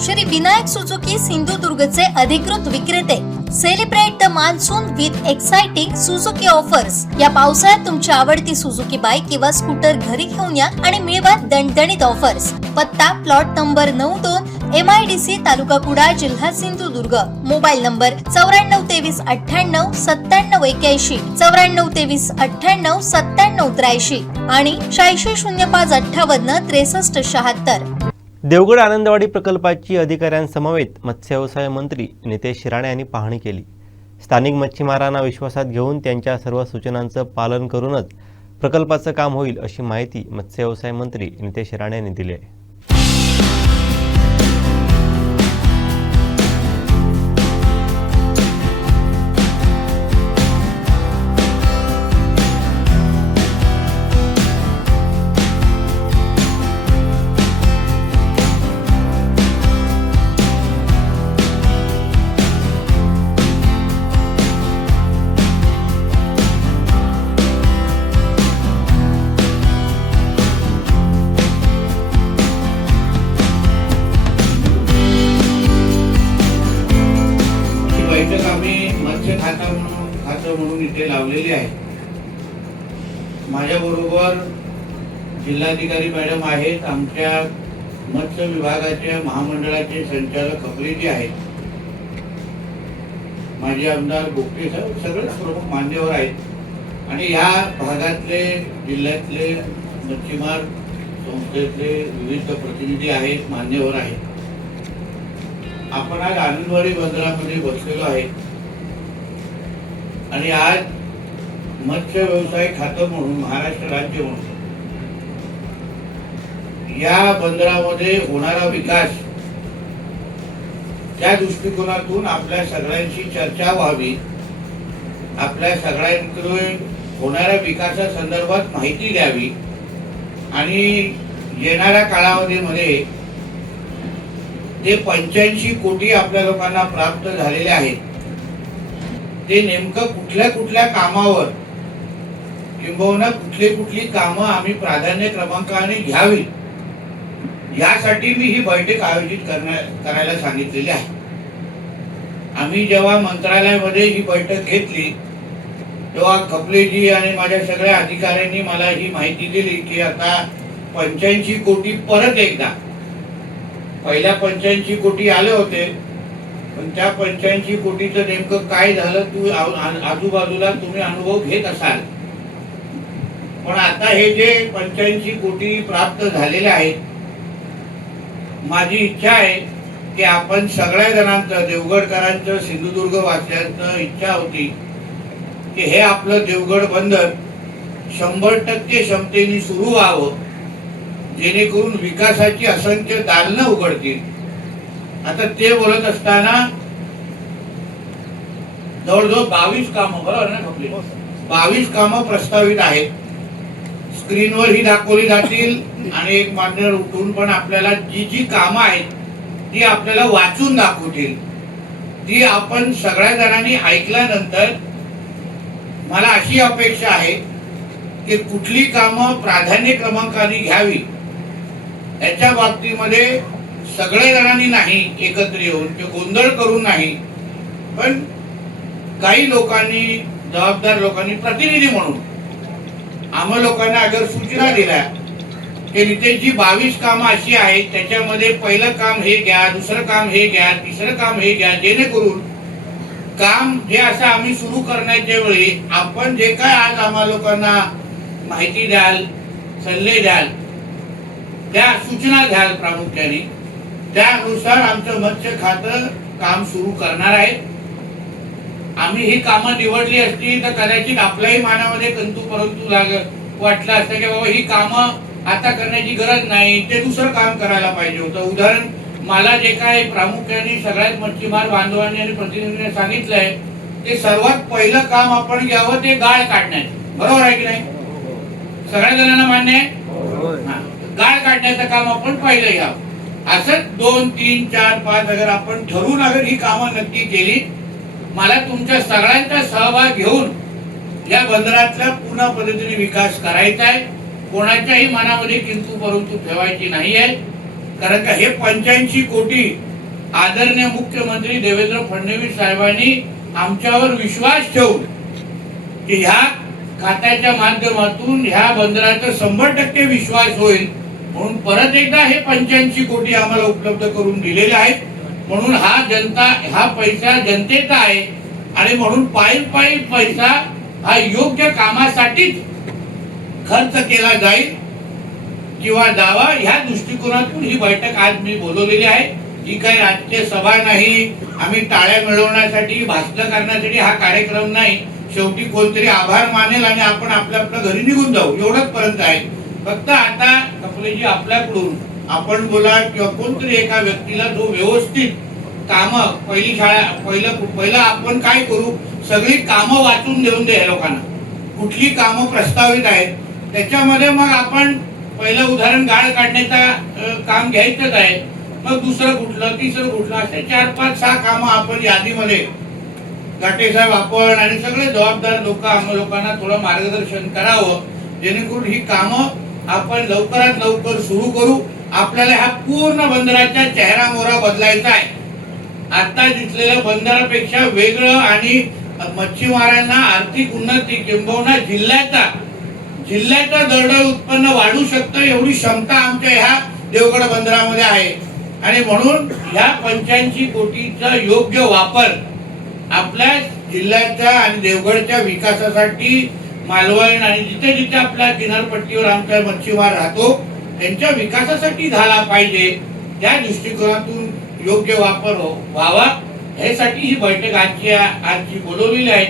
Shri Vinayak Suzuki सिंधुदुर्गचे अधिकृत विक्रेते. Celebrate the monsoon with exciting Suzuki offers. या पावसाळ्यात तुमची आवडती सुझुकी बाईक किंवा स्कूटर घरी घेऊन या आणि मिळवा दणदणीत ऑफर्स. पत्ता प्लॉट नंबर 92 MIDC तालुका कुडाळ जिल्हा सिंधुदुर्ग. मोबाईल नंबर 9423 98 97 81 9423 98 97 83 आणि 8605 58 63 76. देवगड आनंदवाडी प्रकल्पाची अधिकाऱ्यांसमवेत मत्स्यव्यवसाय मंत्री नितेश राणे यांनी पाहणी केली. स्थानिक मच्छीमारांना विश्वासात घेऊन त्यांच्या सर्व सूचनांचं पालन करूनच प्रकल्पाचं काम होईल अशी माहिती मत्स्यव्यवसाय मंत्री नितेश राणे यांनी दिली आहे. बैठक आम्ही मत्स्य खातं म्हणून इथे लावलेली आहे. माझ्याबरोबर जिल्हाधिकारी मॅडम आहेत, आमच्या मत्स्य विभागाच्या महामंडळाचे संचालक खपरेजी आहेत, माजी आमदार गोपटे साहेब, सगळेच प्रमुख मान्यवर आहेत आणि या भागातले जिल्ह्यातले मच्छीमार संस्थेतले विविध प्रतिनिधी आहेत, मान्यवर आहेत. आपण आज आनंदवाडी बंदरामध्ये बसलेलो आहे आणि आज मत्स्य व्यवसाय खातं म्हणून महाराष्ट्र राज्य म्हणून या बंदरामध्ये होणारा विकास त्या दृष्टिकोनातून आपल्या सगळ्यांशी चर्चा व्हावी, आपल्या सगळ्यांकडे होणाऱ्या विकासासंदर्भात माहिती द्यावी आणि येणाऱ्या कालावधीमध्ये ते 85 कोटी आपल्या लोकांना प्राप्त झालेले आहेत, ते नेमकं कुठल्या कामावर किंबहुना कुठली कामं आम्ही प्राधान्य क्रमांकाने घ्यावी यासाठी मी ही बैठक आयोजित करायला सांगितलेली आहे. आम्ही जेव्हा मंत्रालयामध्ये ही बैठक घेतली तेव्हा खपलेजी आणि माझ्या सगळ्या अधिकाऱ्यांनी मला ही माहिती दिली की आता 85 कोटी परत एकदा, पहिल्या 85 कोटी आले होते पण त्या 85 कोटीचं नेमकं काय झालं तू आजूबाजूला तुम्ही अनुभव घेत असाल. पण आता हे जे 85 कोटी प्राप्त झालेले आहेत, माझी इच्छा आहे की आपण सगळ्या जणांचं, देवगडकरांचं, सिंधुदुर्ग वासियांचं इच्छा होती की हे आपलं देवगड बंदर 100% क्षमतेने सुरू व्हावं, जेणेकरून विकासाची असंख्य दालनं उघडतील. आता ते बोलत असताना जवळजवळ 22 कामं, बरोबर ना खपले, 22 कामं प्रस्तावित आहेत. स्क्रीनवर ही दाखवली जातील आणि एक मान्यवर उठून पण आपल्याला जी कामं आहेत ती आपल्याला वाचून दाखवतील. ती आपण सगळ्या जणांनी ऐकल्यानंतर मला अशी अपेक्षा आहे की कुठली कामं प्राधान्य क्रमांकाने घ्यावी याच्या बाबतीमध्ये सगळ्या जणांनी नाही एकत्र येऊन किंवा गोंधळ करून नाही, पण काही लोकांनी, जबाबदार लोकांनी प्रतिनिधी म्हणून आम्हा लोकांना अगर सूचना दिल्या की नितेशजी 22 कामं अशी आहेत, त्याच्यामध्ये पहिलं काम हे घ्या, दुसरं काम हे घ्या, तिसरं काम हे घ्या, जेणेकरून काम जे असं आम्ही सुरू करण्याच्या वेळी आपण जे काय आज आम्हा लोकांना माहिती द्याल, सल्ले द्याल, त्या सूचना द्याल प्रामुख्याने, त्यानुसार आमचं मत्स्य खातं काम सुरू करणार आहे. आम्ही ही कामं निवडली असती तर कदाचित आपल्याही मनामध्ये कंतू परंतु वाटलं असतं की बाबा ही कामं आता करण्याची गरज नाही, ते दुसरं काम करायला पाहिजे होतं. उदाहरण, मला जे काय प्रामुख्याने सगळ्यात मच्छीमार बांधवांनी आणि प्रतिनिधींनी सांगितलंय ते सर्वात पहिलं काम आपण घ्यावं ते गाळ काढण्याचं. बरोबर आहे की नाही? सगळ्या जणांना मान्य आहे? गाळ काढण्याचं काम आपण पहिलं घ्यावं. असंच 2, 3, 4, 5 अगर आपण ठरवून अगर ही कामं नक्की केली, मला तुमच्या सगळ्यांचा सहभाग घेऊन या बंदरातला पूर्ण पद्धतीने विकास करायचा आहे. कोणाच्याही मनामध्ये किंतु परंतु ठेवायची नाही आहे. कारण का हे 85 कोटी आदरणीय मुख्यमंत्री देवेंद्र फडणवीस साहेबांनी आमच्यावर विश्वास ठेवून की ह्या खात्याच्या माध्यमातून ह्या बंदराचा 100% विश्वास होईल म्हणून परत एकदा हे 85 कोटी आम्हाला उपलब्ध करून दिलेले आहेत. म्हणून हा पैसा जनतेचा आहे आणि म्हणून पायी पैसा हा योग्य कामासाठीच खर्च केला जाईल किंवा जावा ह्या दृष्टिकोनातून ही बैठक आज मी बोलवलेली आहे. ही काही राजकीय सभा नाही, आम्ही टाळ्या मिळवण्यासाठी भाषण करण्यासाठी हा कार्यक्रम नाही. शेवटी कोणतरी आभार मानेल आणि आपण आपल्या घरी निघून जाऊ एवढंच पर्यंत आहे. फक्त आता कपलेजी आपल्याकडून आपण बोला किंवा कोणतरी एका व्यक्तीला जो व्यवस्थित काम पहिलं आपण काय करू, सगळी कामं वाचून देऊन दे लोकांना. कुठली कामं प्रस्तावित आहेत त्याच्यामध्ये मग आपण पहिलं उदाहरण गाळ काढण्याचा काम घ्यायचंच आहे. मग दुसरं कुठलं, तिसरं कुठलं, असे 4, 5, 6 कामं आपण यादीमध्ये घाटे साहेब आपण आणि सगळे जबाबदार लोक आम्हा लोकांना थोडं मार्गदर्शन करावं जेणेकरून ही कामं आपण लवकरात लवकर सुरू करू. आपल्याला ह्या पूर्ण बंदराच्या चेहरा मोहरा बदलायचा आहे. आता दिसलेल्या बंदरापेक्षा वेगळं आणि मच्छीमारांना आर्थिक उन्नती किंबहुना जिल्ह्याचं दरडोई उत्पन्न वाढू शकतं एवढी क्षमता आमच्या ह्या देवगड बंदरामध्ये आहे. आणि म्हणून ह्या 85 कोटीचा योग्य वापर आपल्या जिल्ह्याच्या आणि देवगडच्या विकासासाठी, मालवण आणि जिथे जिथे आपल्या किनारपट्टीवर आमचा मच्छीमार राहतो त्यांच्या विकासासाठी झाला पाहिजे. त्या दृष्टिकोनातून योग्य वापर व्हावा यासाठी ही बैठक आजची बोलवलेली आहे.